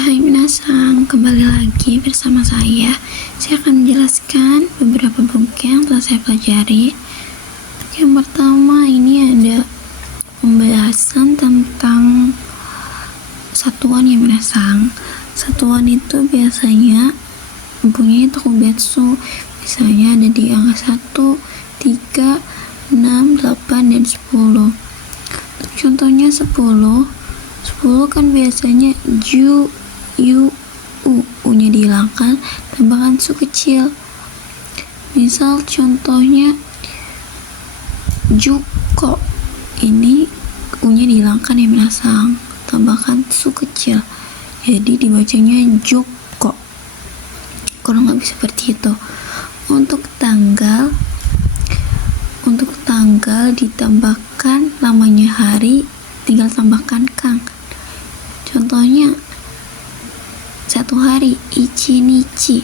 Hai minasang, kembali lagi bersama saya. Saya akan menjelaskan beberapa buku yang telah saya pelajari. Yang pertama ini ada pembahasan tentang satuan ya minasang. Satuan itu biasanya mempunyai tokubetsu. Misalnya ada di angka 1, 3, 6, 8, dan 10. Contohnya 10 kan biasanya ju, yu, u-nya dihilangkan, tambahkan su kecil. Misal contohnya juko, ini u-nya dihilangkan ya minasang, tambahkan su kecil, jadi dibacanya juko. Kalau nggak bisa seperti itu. Untuk tanggal ditambahkan lamanya hari, tinggal tambahkan kang. Contohnya 1 hari ichi nichi,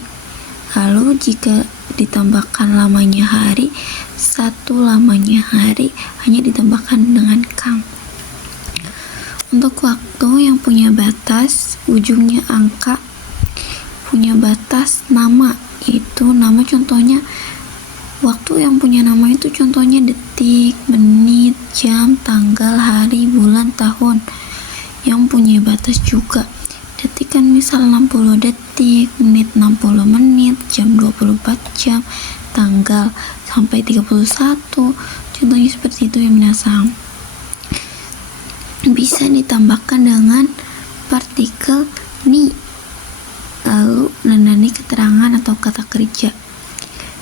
lalu jika ditambahkan lamanya hari, 1 lamanya hari hanya ditambahkan dengan kang. Untuk waktu yang punya batas, ujungnya angka, punya batas nama, itu nama contohnya waktu yang punya nama itu contohnya detik, menit, jam, tanggal, hari, bulan, tahun. Yang punya batas juga, detik kan misal 60 detik, menit 60 menit, jam 24 jam, tanggal sampai 31. Contohnya seperti itu ya minasang. Bisa ditambahkan dengan partikel ni, lalu menandai keterangan atau kata kerja.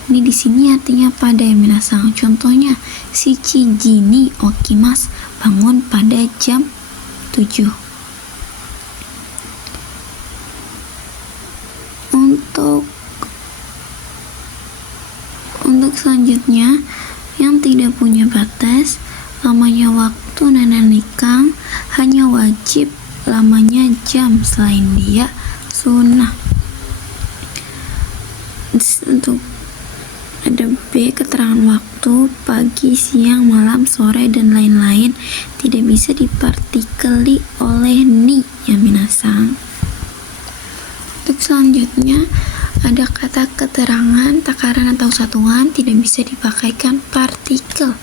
Ini di sini artinya pada ya minasang. Contohnya shichi ni okimasu, bangun pada jam 7. Untuk selanjutnya yang tidak punya batas, lamanya waktu nananikang hanya wajib, lamanya jam, selain dia sunnah. Untuk ada B, keterangan waktu pagi, siang, malam, sore, dan lain-lain tidak bisa dipartikeli oleh ni ya minasang. Untuk selanjutnya ada kata keterangan, takaran atau satuan tidak bisa dipakaikan partikel.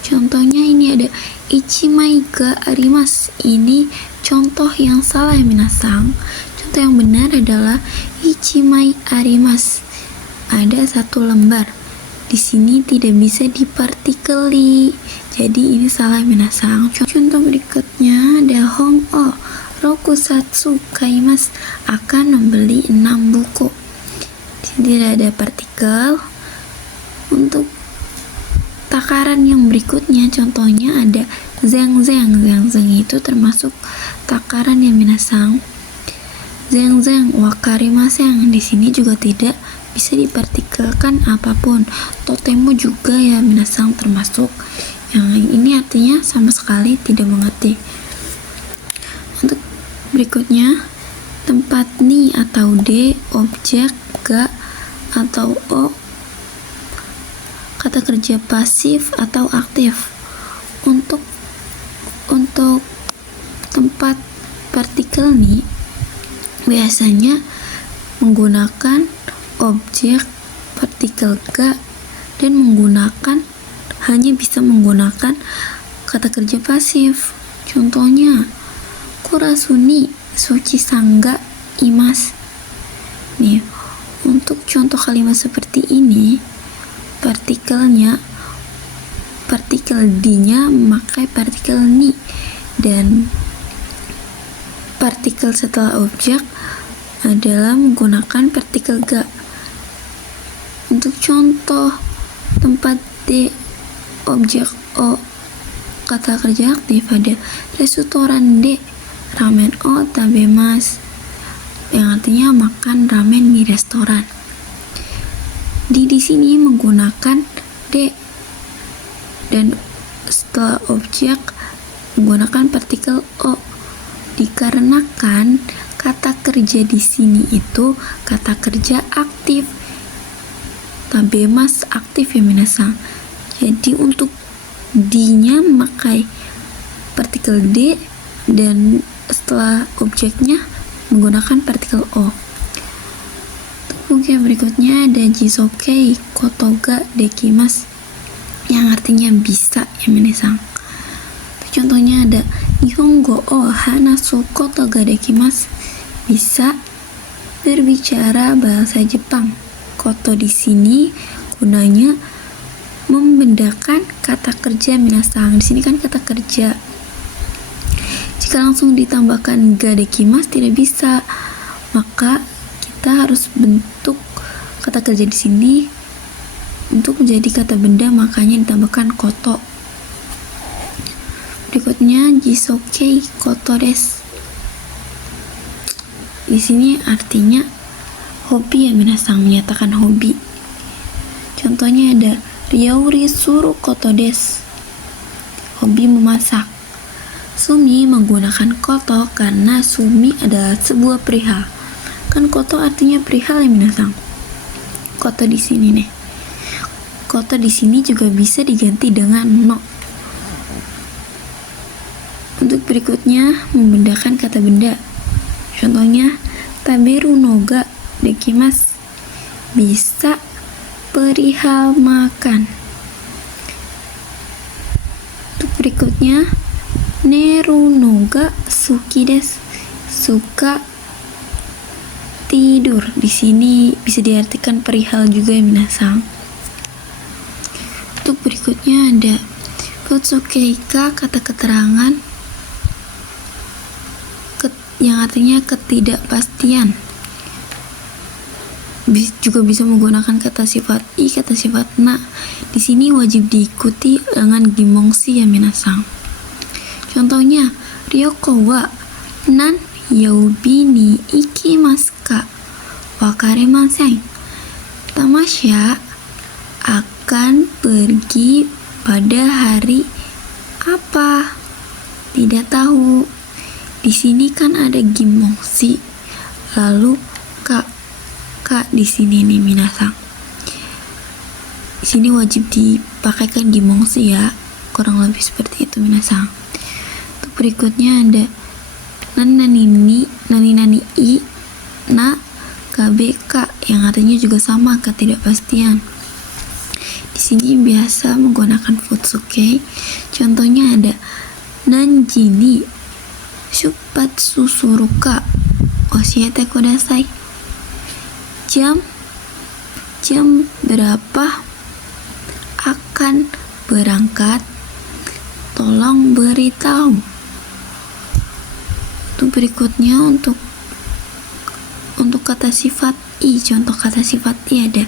Contohnya ini ada ichimai ga arimasu. Ini contoh yang salah ya minasang. Contoh yang benar adalah ichimai arimasu, ada 1 lembar. Di sini tidak bisa dipartikeli, jadi ini salah minasang. Contoh berikutnya ada hong o rokusatsu kaimasu, akan membeli 6 buku. Tidak ada partikel. Untuk takaran yang berikutnya contohnya ada zeng itu termasuk takaran yang minasang. Zeng wakarimasen, di sini juga tidak bisa dipartikelkan apapun. Totemu juga ya minasang termasuk. Yang ini artinya sama sekali tidak mengerti. Untuk berikutnya tempat ni atau d, objek ga atau o, kata kerja pasif atau aktif. Untuk tempat partikel ni biasanya menggunakan objek partikel ga dan hanya bisa menggunakan kata kerja pasif. Contohnya kurasuni suci sangga imas. Nih, untuk contoh kalimat seperti ini, partikel D-nya memakai partikel ni, dan partikel setelah objek adalah menggunakan partikel ga. Untuk contoh tempat D, objek o, kata kerja aktif ada restoran D, ramen o tabemasu, yang artinya makan ramen di restoran. Di sini menggunakan D, dan setelah objek menggunakan partikel o, dikarenakan kata kerja di sini itu kata kerja aktif. Tabemasu aktif ya minasang. Jadi untuk D-nya memakai partikel D, dan setelah objeknya menggunakan partikel o. Oke, berikutnya ada jisokei kotoga dekimasu yang artinya bisa ya minasang. Contohnya ada Nihongo o hanasu koto ga dekimasu, bisa berbicara bahasa Jepang. Koto di sini gunanya membedakan kata kerja minasang. Di sini kan kata kerja. Jika langsung ditambahkan ga dekimasu tidak bisa, maka kita harus bentuk kata kerja di sini untuk menjadi kata benda, makanya ditambahkan koto. Berikutnya jisokei koto desu. Di sini artinya hobi ya minasang, menyatakan hobi. Contohnya ada ryauri suru koto desu, hobi memasak. Sumi menggunakan koto karena sumi adalah sebuah perihal. Kan koto artinya perihal ya minasang. Koto di sini nih. Koto di sini juga bisa diganti dengan no. Untuk berikutnya membedakan kata benda. Contohnya taberu no ga dekimasu, bisa perihal makan. Untuk berikutnya neru no ga suki desu, suka tidur. Di sini bisa diartikan perihal juga ya minasang. Untuk berikutnya ada futsukeika, kata keterangan yang artinya ketidakpastian. Juga bisa menggunakan kata sifat i, kata sifat na. Di sini wajib diikuti dengan gimongshi ya minasang. Contohnya Ryoko wa nan youbi ni ikimasu ka wakaremasen. Tamasya akan pergi pada hari apa? Tidak tahu. Di sini kan ada gimongshi, lalu kak di sini nih minasang. Di sini wajib dipakaikan gimongshi ya, kurang lebih seperti itu minasang. Untuk berikutnya ada nani i na kbk yang artinya juga sama, ketidakpastian. Di sini biasa menggunakan futsukei. Contohnya ada nanji ni shupatsu suruka oshiete kudasai. Jam berapa akan berangkat, tolong beritahu. Untuk berikutnya untuk kata sifat i, contoh kata sifat i ada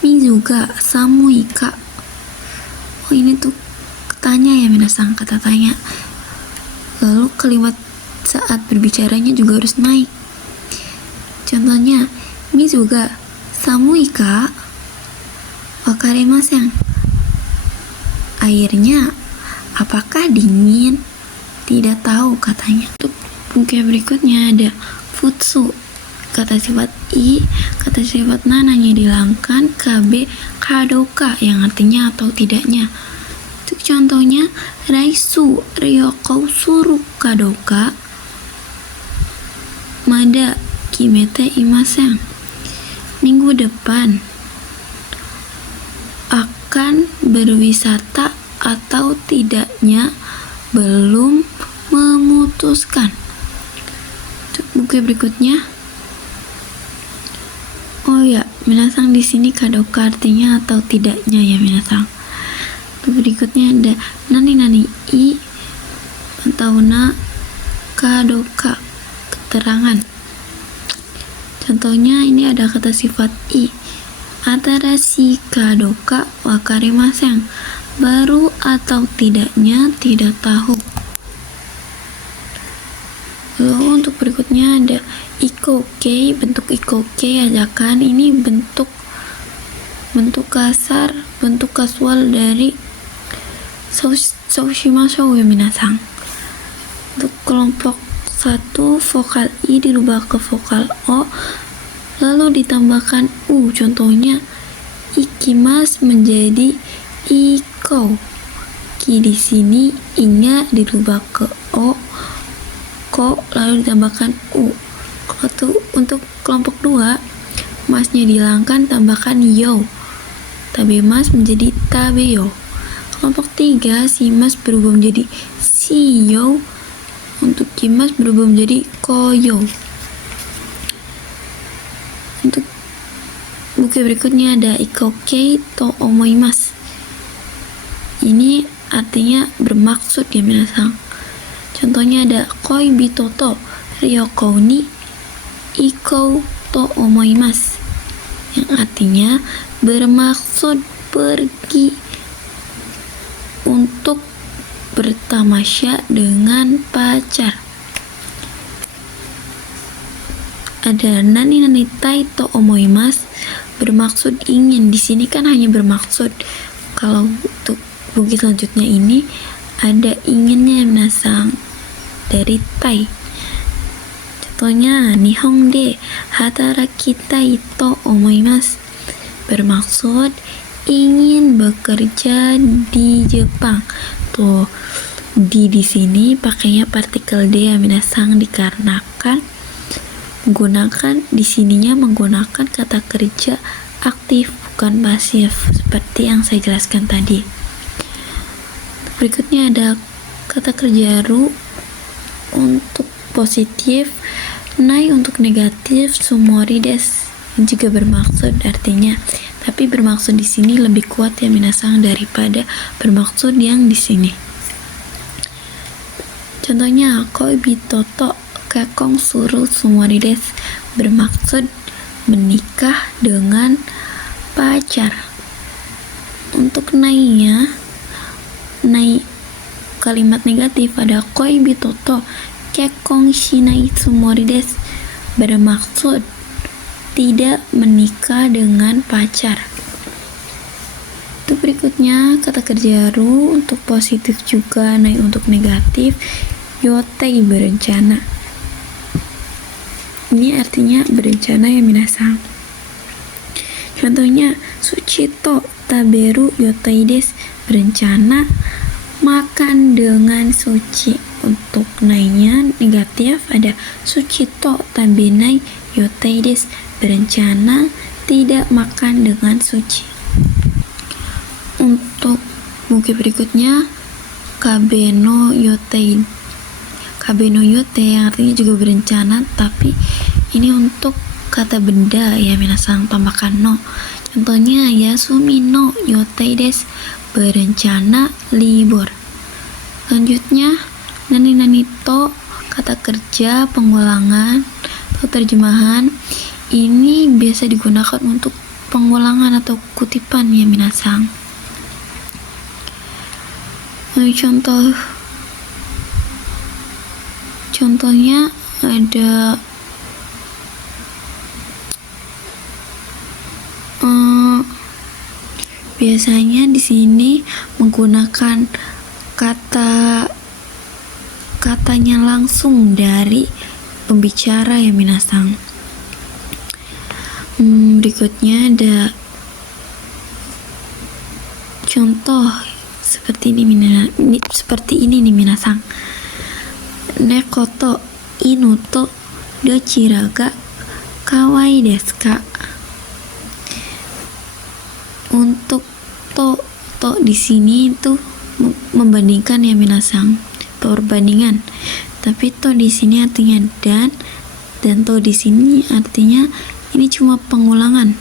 mizuga samui ka. Oh, ini tuh tanya ya minasang, kata tanya. Lalu kalimat saat berbicaranya juga harus naik. Contohnya mizuga samui ka wakaremasen, airnya apakah dingin? Tidak tahu katanya. Untuk berikutnya ada futsu, kata sifat i, kata sifat na hanya dihilangkan, kb kadoka yang artinya atau tidaknya. Untuk contohnya raisu ryoko suru kadoka mada kimete imasen. Minggu depan akan berwisata atau tidaknya belum memutuskan. Untuk buku berikutnya, oh ya minasang, di sini kadoka artinya atau tidaknya ya minasang. Untuk berikutnya ada nani i atau na kadoka, keterangan. Contohnya ini ada kata sifat i, atarashi kadoka wakaremasen, baru atau tidaknya tidak tahu. Lalu untuk berikutnya ada ikokei, bentuk ikokei ajakan. Ini bentuk kasar, bentuk kasual dari Soushimashou ya minasang. Untuk kelompok 1, vokal i dirubah ke vokal o, lalu ditambahkan u. Contohnya ikimas menjadi iko. Ki di sini i-nya dirubah ke o, ko lalu ditambahkan u. Untuk kelompok 2, masnya dihilangkan, tambahkan yo. Tabemas menjadi tabeyo. Kelompok 3, si mas berubah menjadi si yo. Untuk kimas berubah menjadi koyo. Untuk buku berikutnya ada ikokei to omoimasu. Ini artinya bermaksud ya minasang. Contohnya ada koibito to ryoko ni ikou to omoimasu, yang artinya bermaksud pergi untuk bertamasya dengan pacar. Ada nani nani tai to omoimasu, bermaksud ingin. Di sini kan hanya bermaksud. Kalau untuk buku selanjutnya ini ada inginnya minasang dari tai. Contohnya nihon de hatarakitai to omoimasu, bermaksud ingin bekerja di Jepang. Tuh, di sini pakainya partikel de ya minasang, dikarenakan menggunakan kata kerja aktif bukan pasif seperti yang saya jelaskan tadi. Berikutnya ada kata kerja ru untuk positif, nai untuk negatif, sumori des juga bermaksud artinya. Tapi bermaksud di sini lebih kuat ya minasang daripada bermaksud yang di sini. Contohnya koibito to kakong suru sumori des, bermaksud menikah dengan pacar. Untuk nai kalimat negatif ada koibito to kekkon shinai sumori desu, bermaksud tidak menikah dengan pacar. Untuk berikutnya kata kerja ru untuk positif juga, nai untuk negatif, yotei berencana. Ini artinya berencana ya minasang. Contohnya suchito taberu yotei desu, berencana makan dengan suci. Untuk nainya negatif ada suchito tabenai yotei desu, berencana tidak makan dengan suci. Untuk buku berikutnya kabe no yotei yang artinya juga berencana, tapi ini untuk kata benda ya minasang, tambahkan no. Contohnya yasumi no yotei desu, berencana libur. Selanjutnya nani to kata kerja pengulangan atau terjemahan. Ini biasa digunakan untuk pengulangan atau kutipan ya minasang. Contohnya ada biasanya di sini menggunakan katanya langsung dari pembicara ya minasang. Berikutnya ada contoh seperti ini nih minasang. Neko to inu to dochira ga kawai desu ka. Untuk to di sini itu membandingkan ya minasang, perbandingan. Tapi to di sini artinya dan to di sini artinya ini cuma pengulangan.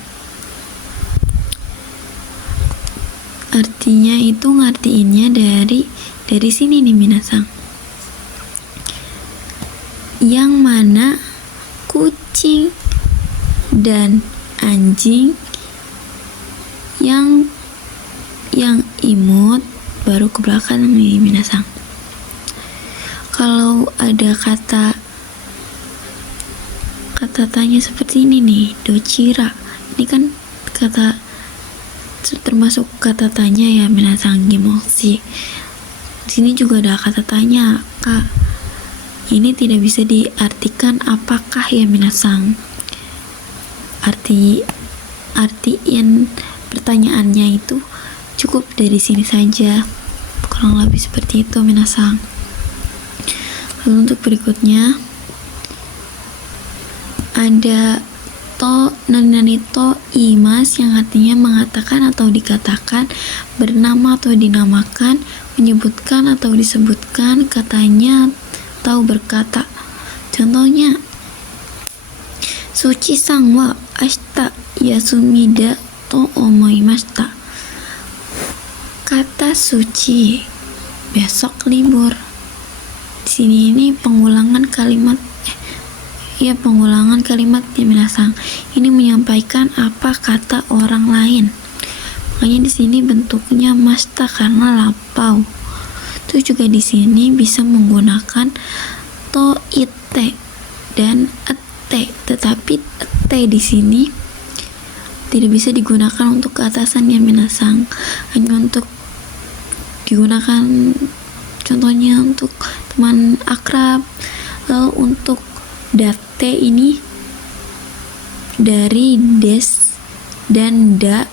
Artinya itu ngartiinnya dari sini nih minasang. Yang mana kucing dan anjing yang imut baru ke belakang nih minasang. Kalau ada kata tanya seperti ini nih, dochira, ini kan kata termasuk kata tanya ya minasang gimoshi. Di sini juga ada kata tanya kak. Ini tidak bisa diartikan apakah ya minasang. Artiin pertanyaannya itu cukup dari sini saja, kurang lebih seperti itu minasang. Lalu untuk berikutnya ada to nani to imas yang artinya mengatakan atau dikatakan, bernama atau dinamakan, menyebutkan atau disebutkan, katanya atau berkata. Contohnya, Suchi-san wa ashita yasumi da to omoimashita. Kata Suci, besok libur. Di sini ini pengulangan kalimat ya minasang. Ini menyampaikan apa kata orang lain. Makanya di sini bentuknya masta karena lapau. Itu juga di sini bisa menggunakan to ite dan ete, tetapi ete di sini tidak bisa digunakan untuk keatasan ya minasang. Hanya untuk digunakan contohnya untuk teman akrab. Lalu untuk date ini dari des dan da,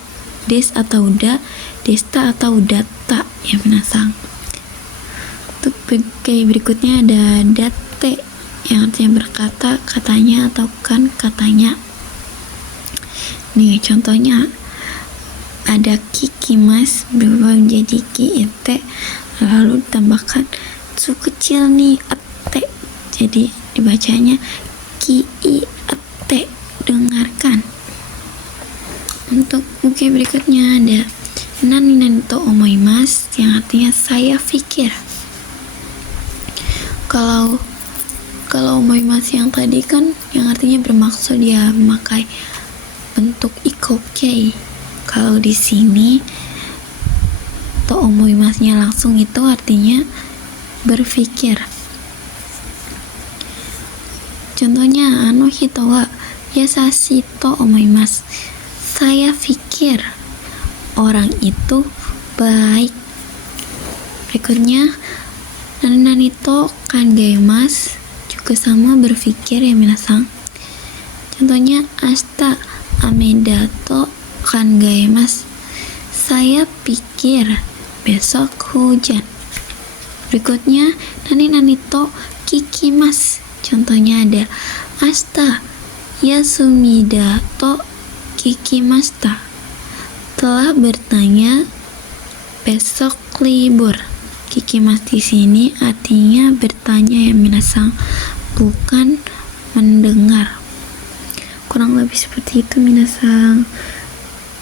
des atau da, desta atau data ya minasang. Untuk kayak berikutnya ada date yang artinya berkata, katanya atau kan katanya. Nih contohnya ada kikimas berubah menjadi kiite, lalu ditambahkan su kecil nih ate, jadi dibacanya kiite, dengarkan. Untuk buku berikutnya ada nani to omoimasu yang artinya saya pikir. Kalau omoimasu yang tadi kan yang artinya bermaksud dia memakai bentuk ikokei. Kalau di sini to omoimasu-nya langsung itu artinya berpikir. Contohnya hito wa yasashi to omoimasu. Saya pikir orang itu baik. Berikutnya nani to kangaimasu, juga sama berpikir ya minasang. Contohnya ashita ameda to kangaimasu. Saya pikir besok hujan. Berikutnya nani to kikimasu. Contohnya ada ashita yasumida to kikimashita. Telah bertanya, besok libur. Kikimas di sini artinya bertanya ya minasang, bukan mendengar. Kurang lebih seperti itu minasang.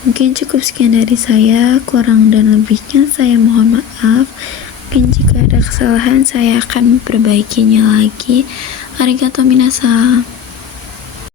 Mungkin cukup sekian dari saya, kurang dan lebihnya saya mohon maaf. Mungkin jika ada kesalahan saya akan memperbaikinya lagi. Arigatou minasang.